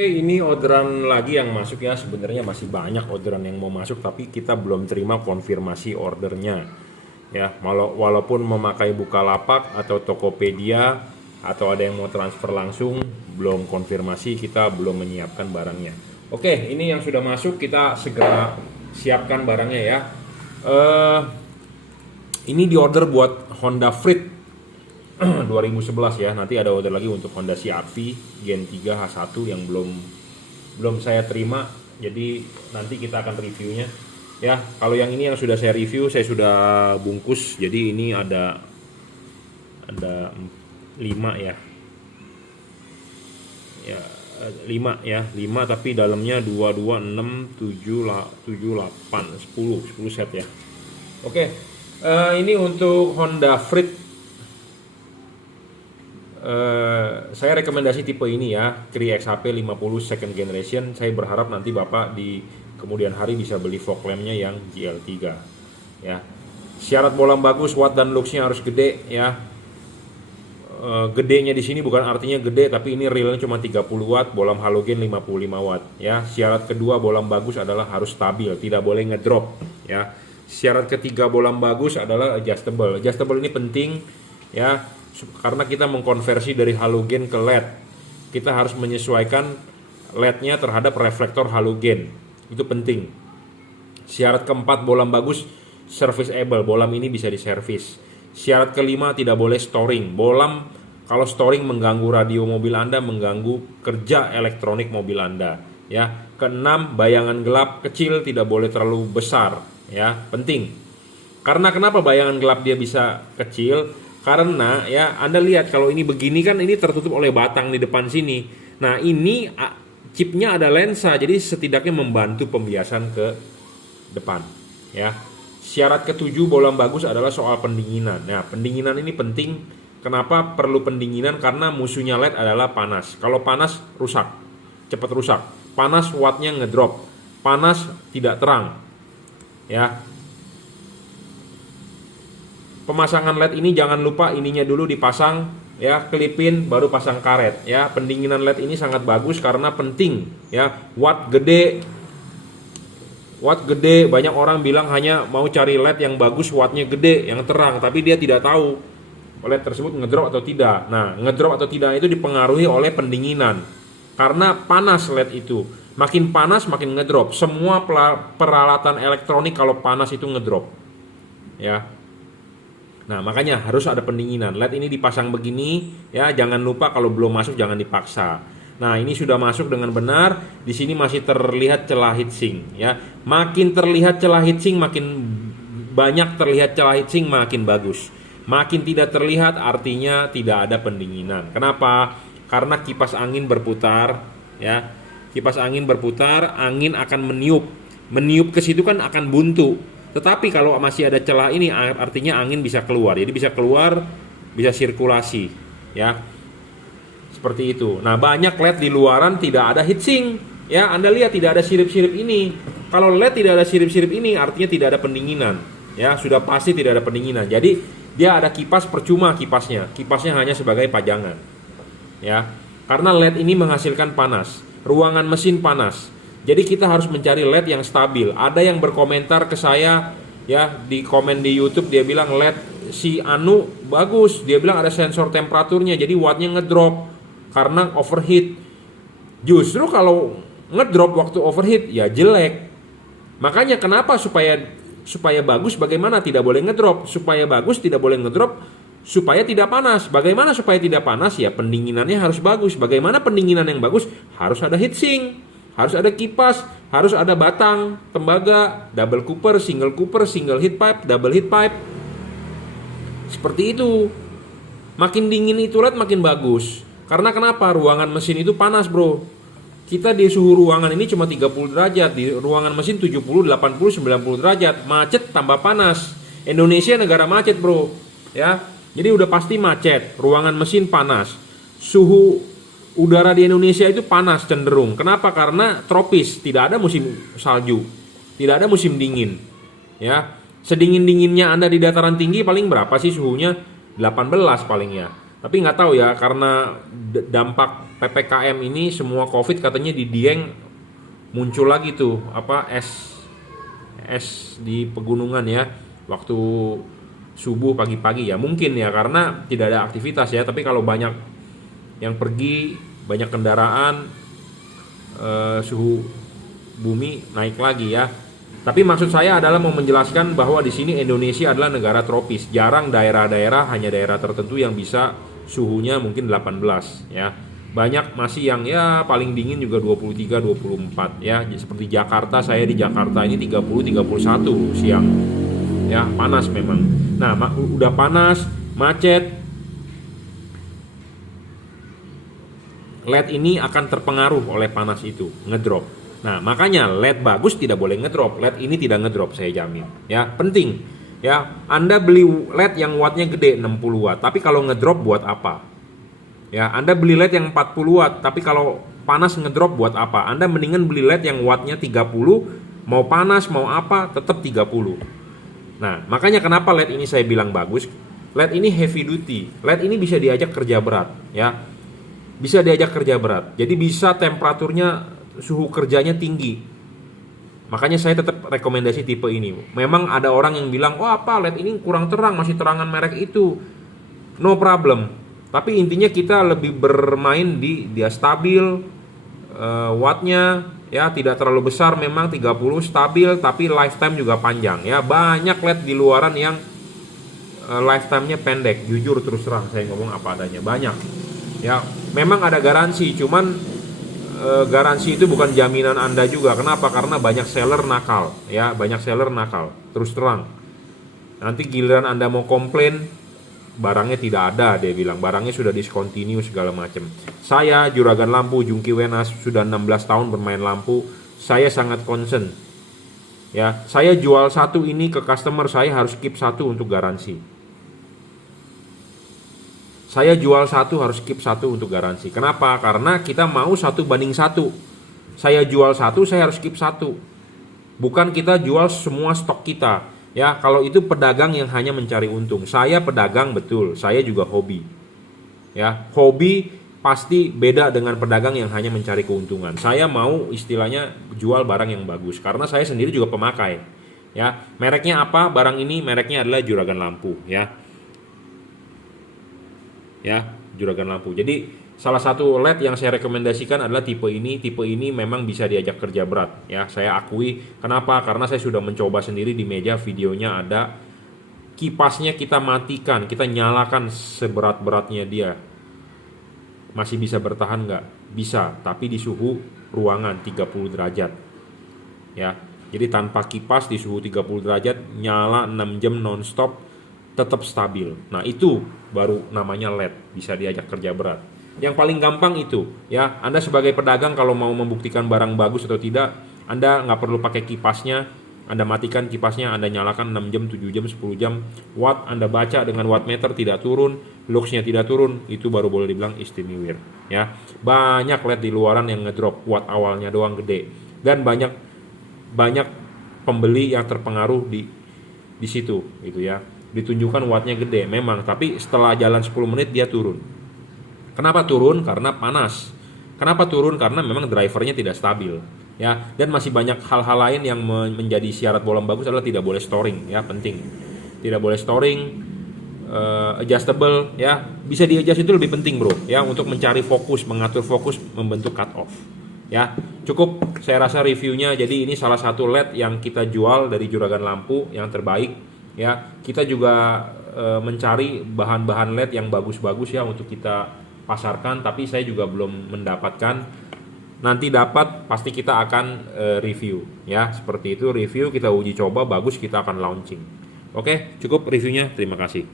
Ini orderan lagi yang masuk ya. Sebenarnya masih banyak orderan yang mau masuk, tapi kita belum terima konfirmasi ordernya. Ya, walaupun memakai Bukalapak atau Tokopedia atau ada yang mau transfer langsung, belum konfirmasi, kita belum menyiapkan barangnya. Oke, ini yang sudah masuk, kita segera siapkan barangnya ya. Ini diorder buat Honda Freed 2011 ya. Nanti ada order lagi untuk Honda CR-V Gen 3 H1 yang belum saya terima. Jadi nanti kita akan reviewnya. Ya, kalau yang ini yang sudah saya review, saya sudah bungkus. Jadi ini ada 5 ya. Ya, 5 ya. 5 tapi dalamnya 2 2 6 7 8 10 set ya. Oke. Ini untuk Honda Freed. Saya rekomendasi tipe ini ya, Cri XHP 50 second generation. Saya berharap nanti Bapak di kemudian hari bisa beli fog lampnya yang GL3 ya. Syarat bolam bagus, watt dan luxnya harus gede ya. Gedenya di sini bukan artinya gede, tapi ini realnya cuma 30 watt, bolam halogen 55 watt ya. Syarat kedua bolam bagus adalah harus stabil, tidak boleh ngedrop ya. Syarat ketiga bolam bagus adalah adjustable. Adjustable ini penting ya, karena kita mengkonversi dari halogen ke LED. Kita harus menyesuaikan LED-nya terhadap reflektor halogen. Itu penting. Syarat keempat bolam bagus, serviceable. Bolam ini bisa diservis. Syarat kelima tidak boleh storing. Bolam kalau storing mengganggu radio mobil Anda, mengganggu kerja elektronik mobil Anda. Ya. Keenam, bayangan gelap kecil, tidak boleh terlalu besar. Ya, penting. Karena kenapa bayangan gelap dia bisa kecil? Karena ya Anda lihat kalau ini begini kan, ini tertutup oleh batang di depan sini. Nah ini chipnya ada lensa, jadi setidaknya membantu pembiasan ke depan ya. Syarat ketujuh bolam bagus adalah soal pendinginan. Nah pendinginan ini penting. Kenapa perlu pendinginan? Karena musuhnya LED adalah panas. Kalau panas rusak, cepat rusak. Panas wattnya ngedrop, panas tidak terang ya. Pemasangan LED ini jangan lupa ininya dulu dipasang ya, kelipin baru pasang karet ya. Pendinginan LED ini sangat bagus karena penting ya. Watt gede, banyak orang bilang hanya mau cari LED yang bagus, wattnya gede, yang terang, tapi dia tidak tahu LED tersebut ngedrop atau tidak. Nah, ngedrop atau tidak itu dipengaruhi oleh pendinginan. Karena panas LED itu, makin panas makin ngedrop. Semua peralatan elektronik kalau panas itu ngedrop ya. Nah makanya harus ada pendinginan. LED ini dipasang begini ya, jangan lupa kalau belum masuk jangan dipaksa. Nah ini sudah masuk dengan benar. Di sini masih terlihat celah heatsink ya. Makin terlihat celah heatsink, makin banyak terlihat celah heatsink, makin bagus. Makin tidak terlihat artinya tidak ada pendinginan. Kenapa? Karena kipas angin berputar ya. Kipas angin berputar, angin akan meniup. Meniup ke situ kan akan buntu. Tetapi kalau masih ada celah ini artinya angin bisa keluar. Jadi bisa keluar, bisa sirkulasi ya. Seperti itu. Nah, banyak LED di luaran tidak ada heatsink ya. Anda lihat tidak ada sirip-sirip ini. Kalau LED tidak ada sirip-sirip ini artinya tidak ada pendinginan ya. Sudah pasti tidak ada pendinginan. Jadi dia ada kipas, percuma kipasnya. Kipasnya hanya sebagai pajangan ya. Karena LED ini menghasilkan panas. Ruangan mesin panas. Jadi kita harus mencari LED yang stabil. Ada yang berkomentar ke saya ya, di komen di YouTube, dia bilang LED si Anu bagus. Dia bilang ada sensor temperaturnya, jadi wattnya ngedrop karena overheat. Justru kalau ngedrop waktu overheat ya jelek. Makanya kenapa supaya bagus bagaimana tidak boleh ngedrop, supaya bagus tidak boleh ngedrop, supaya tidak panas. Bagaimana supaya tidak panas? Ya pendinginannya harus bagus. Bagaimana pendinginan yang bagus? Harus ada heatsink. Harus ada kipas, harus ada batang, tembaga, double cooper, single heat pipe, double heat pipe. Seperti itu. Makin dingin itu LED makin bagus. Karena kenapa? Ruangan mesin itu panas bro. Kita di suhu ruangan ini cuma 30 derajat. Di ruangan mesin 70, 80, 90 derajat. Macet tambah panas. Indonesia negara macet bro ya. Jadi udah pasti macet. Ruangan mesin panas. Suhu udara di Indonesia itu panas cenderung. Kenapa? Karena tropis, tidak ada musim salju, tidak ada musim dingin. Ya, sedingin-dinginnya Anda di dataran tinggi paling berapa sih suhunya? 18 paling ya. Tapi nggak tahu ya, karena dampak PPKM ini semua COVID katanya di Dieng muncul lagi tuh es di pegunungan ya, waktu subuh pagi-pagi ya, mungkin ya karena tidak ada aktivitas ya. Tapi kalau banyak yang pergi, banyak kendaraan, suhu bumi naik lagi ya. Tapi maksud saya adalah mau menjelaskan bahwa di sini Indonesia adalah negara tropis. Jarang daerah-daerah, hanya daerah tertentu yang bisa suhunya mungkin 18 ya. Banyak masih yang ya paling dingin juga 23, 24 ya. Seperti Jakarta, saya di Jakarta ini 30, 31 siang. Ya, panas memang. Nah, udah panas, macet, LED ini akan terpengaruh oleh panas itu, ngedrop. Nah, makanya LED bagus tidak boleh ngedrop. LED ini tidak ngedrop, saya jamin. Ya, penting. Ya, Anda beli LED yang wattnya gede 60 watt, tapi kalau ngedrop buat apa? Ya, Anda beli LED yang 40 watt, tapi kalau panas ngedrop buat apa? Anda mendingan beli LED yang wattnya 30, mau panas mau apa tetap 30. Nah, makanya kenapa LED ini saya bilang bagus. LED ini heavy duty. LED ini bisa diajak kerja berat, ya. Bisa diajak kerja berat. Jadi bisa temperaturnya, suhu kerjanya tinggi. Makanya saya tetap rekomendasi tipe ini. Memang ada orang yang bilang, "Wah, apa LED ini kurang terang, masih terangan merek itu." No problem. Tapi intinya kita lebih bermain di dia stabil, wattnya ya tidak terlalu besar, memang 30 stabil, tapi lifetime juga panjang ya. Banyak LED di luaran yang lifetime-nya pendek. Jujur terus terang saya ngomong apa adanya, banyak. Ya, memang ada garansi, cuman garansi itu bukan jaminan Anda juga. Kenapa? Karena banyak seller nakal, ya, banyak seller nakal. Terus terang. Nanti giliran Anda mau komplain, barangnya tidak ada, dia bilang barangnya sudah discontinue segala macam. Saya Juragan Lampu Jungki Wenas sudah 16 tahun bermain lampu. Saya sangat concern. Ya, saya jual satu ini ke customer, saya harus keep satu untuk garansi. Saya jual satu harus keep satu untuk garansi. Kenapa? Karena kita mau 1:1. Saya jual satu, saya harus keep satu. Bukan kita jual semua stok kita. Ya, kalau itu pedagang yang hanya mencari untung. Saya pedagang betul, saya juga hobi. Ya, hobi pasti beda dengan pedagang yang hanya mencari keuntungan. Saya mau istilahnya jual barang yang bagus karena saya sendiri juga pemakai. Ya, mereknya apa? Barang ini mereknya adalah Juragan Lampu, ya. Ya, Juragan Lampu. Jadi salah satu LED yang saya rekomendasikan adalah tipe ini. Tipe ini memang bisa diajak kerja berat, ya. Saya akui. Kenapa? Karena saya sudah mencoba sendiri, di meja videonya ada. Kipasnya kita matikan, kita nyalakan seberat-beratnya dia. Masih bisa bertahan nggak? Bisa, tapi di suhu ruangan 30 derajat. Ya. Jadi tanpa kipas di suhu 30 derajat nyala 6 jam nonstop tetap stabil. Nah, itu baru namanya LED, bisa diajak kerja berat. Yang paling gampang itu, ya. Anda sebagai pedagang kalau mau membuktikan barang bagus atau tidak, Anda nggak perlu pakai kipasnya. Anda matikan kipasnya, Anda nyalakan 6 jam, 7 jam, 10 jam. Watt Anda baca dengan wattmeter tidak turun, luxnya tidak turun, itu baru boleh dibilang istimewa, ya. Banyak LED di luaran yang ngedrop watt awalnya doang gede, dan banyak pembeli yang terpengaruh di situ gitu ya. Ditunjukkan wattnya gede memang, tapi setelah jalan 10 menit dia turun. Kenapa turun? Karena panas. Kenapa turun? Karena memang drivernya tidak stabil, ya. Dan masih banyak hal-hal lain yang menjadi syarat bola bagus adalah tidak boleh storing, ya, penting. Tidak boleh storing, adjustable, ya. Bisa di-adjust itu lebih penting, bro, ya, untuk mencari fokus, mengatur fokus, membentuk cut off. Ya, cukup saya rasa reviewnya. Jadi ini salah satu LED yang kita jual dari Juragan Lampu yang terbaik. Ya, kita juga mencari bahan-bahan LED yang bagus-bagus ya untuk kita pasarkan, tapi saya juga belum mendapatkan. Nanti dapat pasti kita akan review, ya. Seperti itu, review, kita uji coba bagus, kita akan launching. Oke, cukup reviewnya. Terima kasih.